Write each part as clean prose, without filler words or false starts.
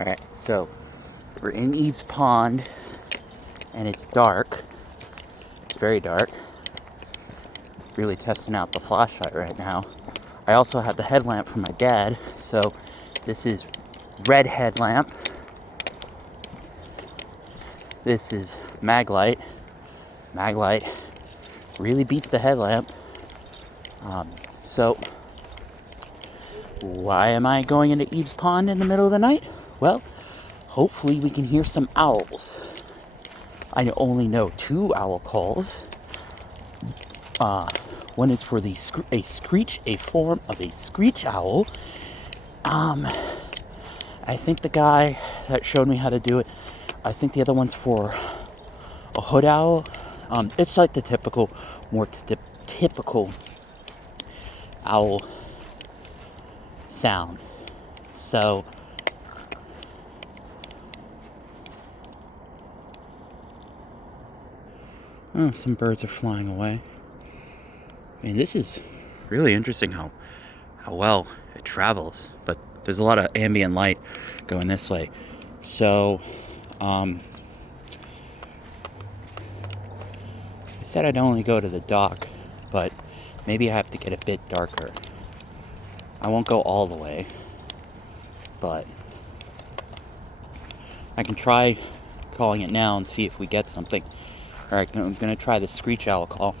Alright, so we're in Eibs Pond and it's dark. It's very dark. Really testing out the flashlight right now. I also have the headlamp from my dad, so this is red headlamp. This is mag light. Mag light really beats the headlamp. So why am I going into Eibs Pond in the middle of the night? Well, hopefully we can hear some owls. I only know 2 owl calls. One is for a form of a screech owl. I think the guy that showed me how to do it, I think the other one's for a hood owl. It's like the typical, typical owl sound. So some birds are flying away. I mean, this is really interesting how well it travels, but there's a lot of ambient light going this way. So I said I'd only go to the dock, but maybe I have to get a bit darker. I won't go all the way, but I can try calling it now and see if we get something. Alright, I'm gonna try the Screech Owl call.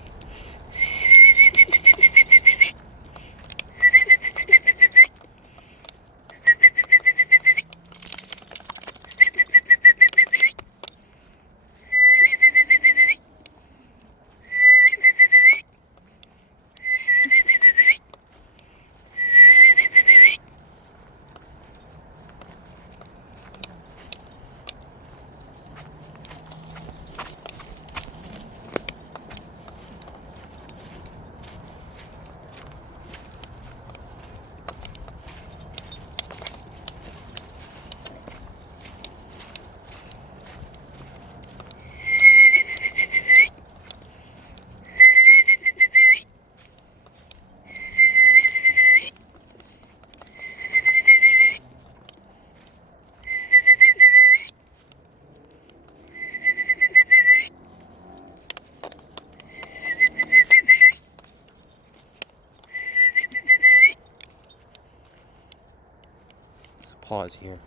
Pause here.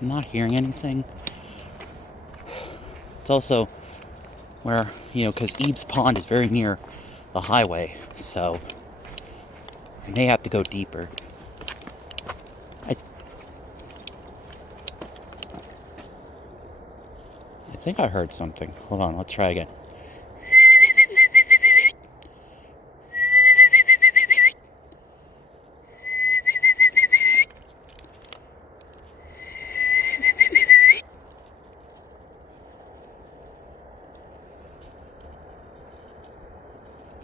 I'm not hearing anything. It's also where, because Eibs Pond is very near the highway, so I may have to go deeper. I think I heard something. Hold on, let's try again.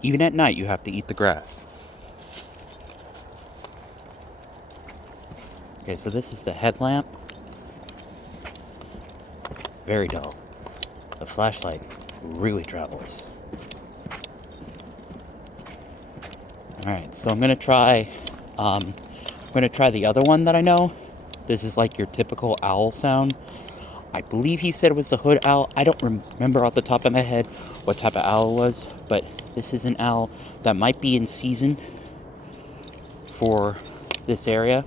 Even at night, you have to eat the grass. Okay, so this is the headlamp. Very dull. The flashlight really travels. Alright, so I'm gonna try the other one that I know. This is like your typical owl sound. I believe he said it was a hood owl. I don't remember off the top of my head what type of owl it was, but this is an owl that might be in season for this area.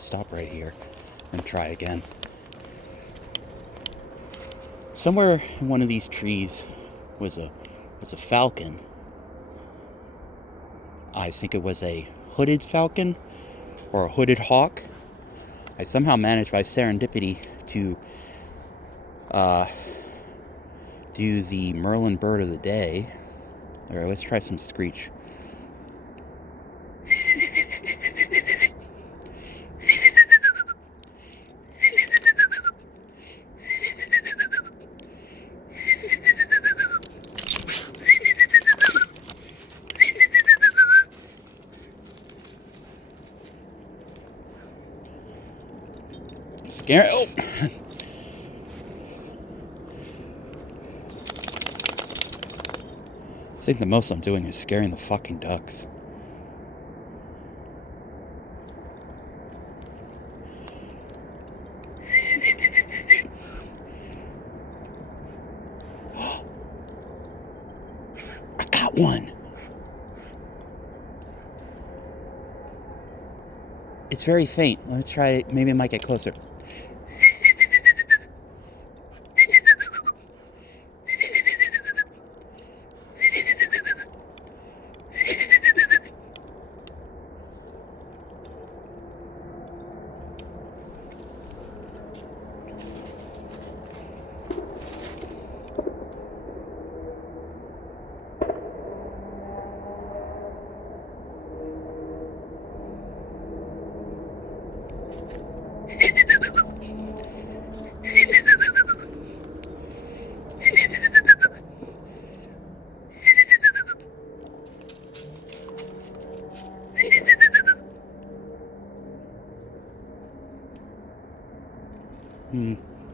stop right here and try again. Somewhere in one of these trees was a falcon. I think it was a hooded falcon or a hooded hawk. I somehow managed by serendipity to do the Merlin bird of the day. Alright, let's try some screech. Scare. Oh! I think the most I'm doing is scaring the fucking ducks. I got one! It's very faint. Let's try it. Maybe it might get closer.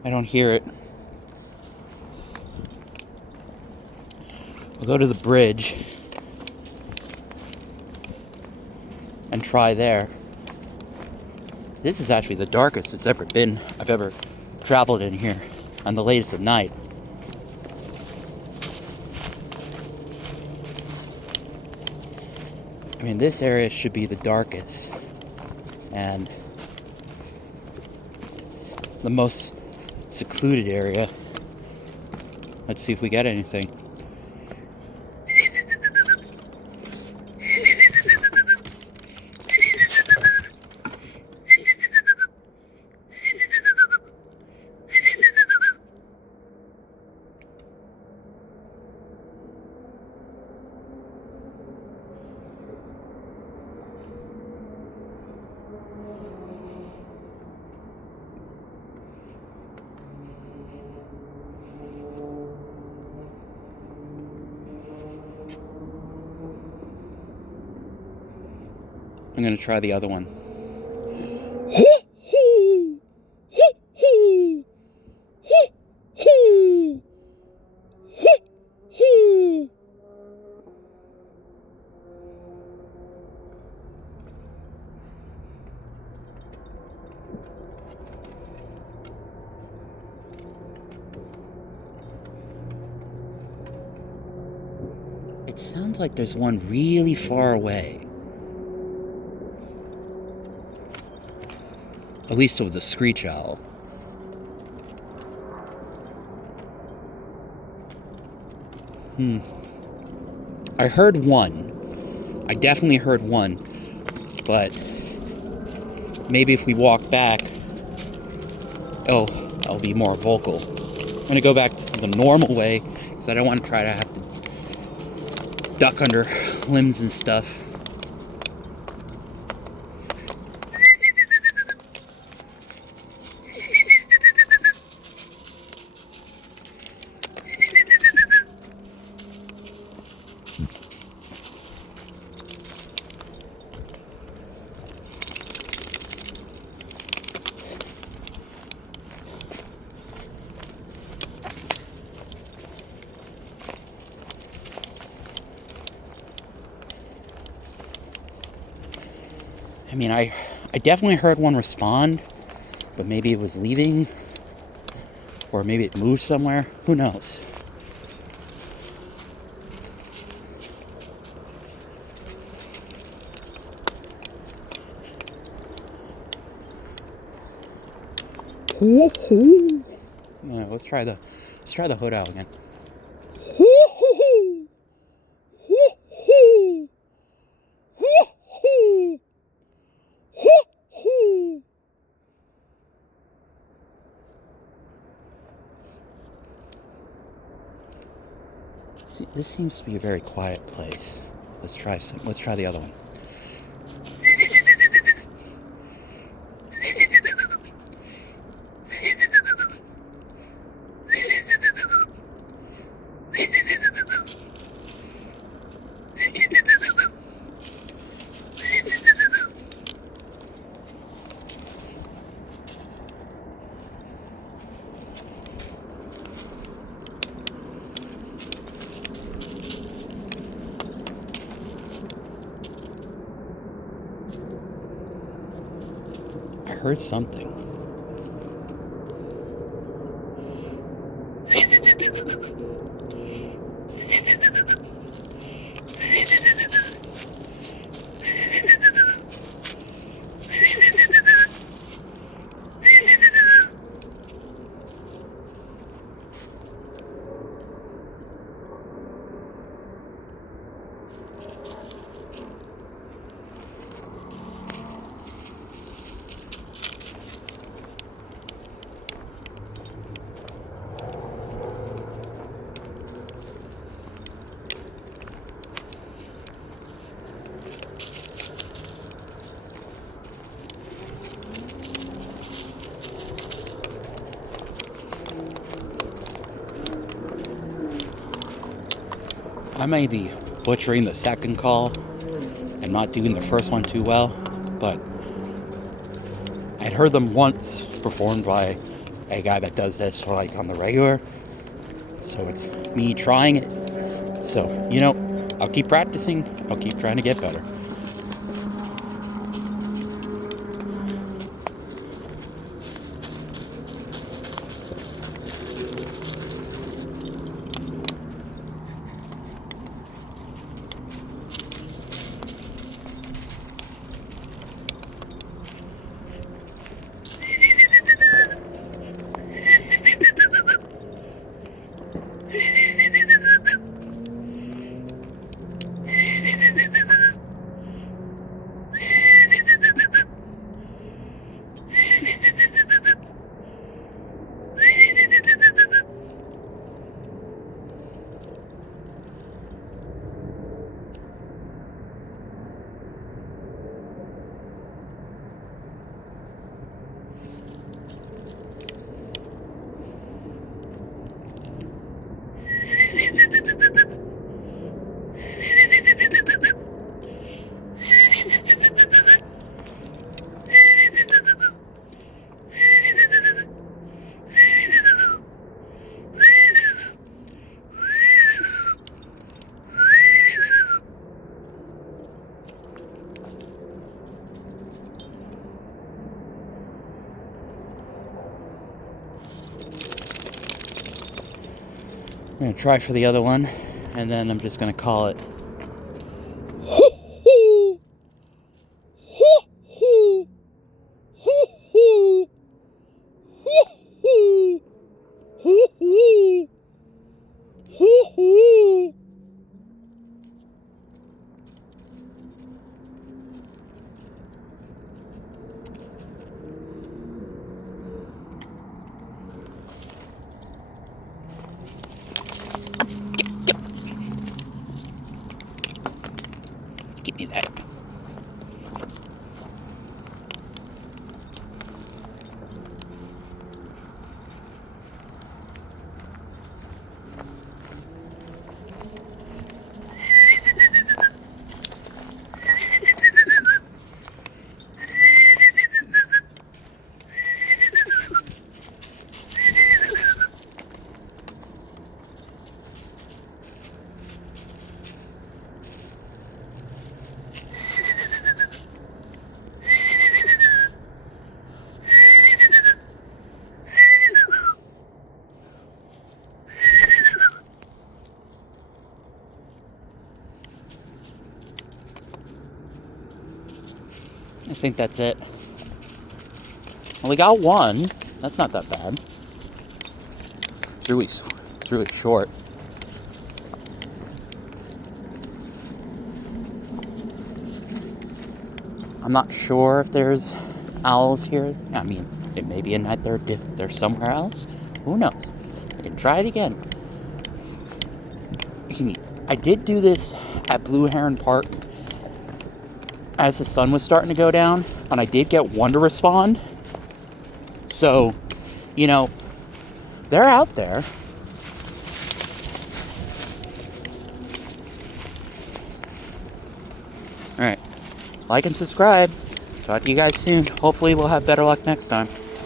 I don't hear it. We'll go to the bridge and try there. This is actually the darkest it's ever been. I've ever traveled in here on the latest of night. I mean, this area should be the darkest and the most secluded area. Let's see if we get anything. I'm gonna try the other one. It sounds like there's one really far away. At least with the Screech Owl. I heard one. I definitely heard one. But maybe if we walk back, I'll be more vocal. I'm gonna go back to the normal way because I don't want to try to have to duck under limbs and stuff. I mean, I definitely heard one respond, but maybe it was leaving, or maybe it moved somewhere. Who knows? Yeah, let's try the hood owl again. See, this seems to be a very quiet place. Let's try the other one. I heard something. I may be butchering the second call and not doing the first one too well, but I'd heard them once performed by a guy that does this for like on the regular, so it's me trying it. So, I'll keep practicing, I'll keep trying to get better. I'm going to try for the other one, and then I'm just going to call it. Give me that. I think that's it. Only got one. That's not that bad. It's really short. I'm not sure if there's owls here. I mean, it may be a night they're somewhere else. Who knows? I can try it again. I did do this at Blue Heron Park as the sun was starting to go down, and I did get one to respond. So, you know, they're out there. Alright, like and subscribe. Talk to you guys soon. Hopefully we'll have better luck next time.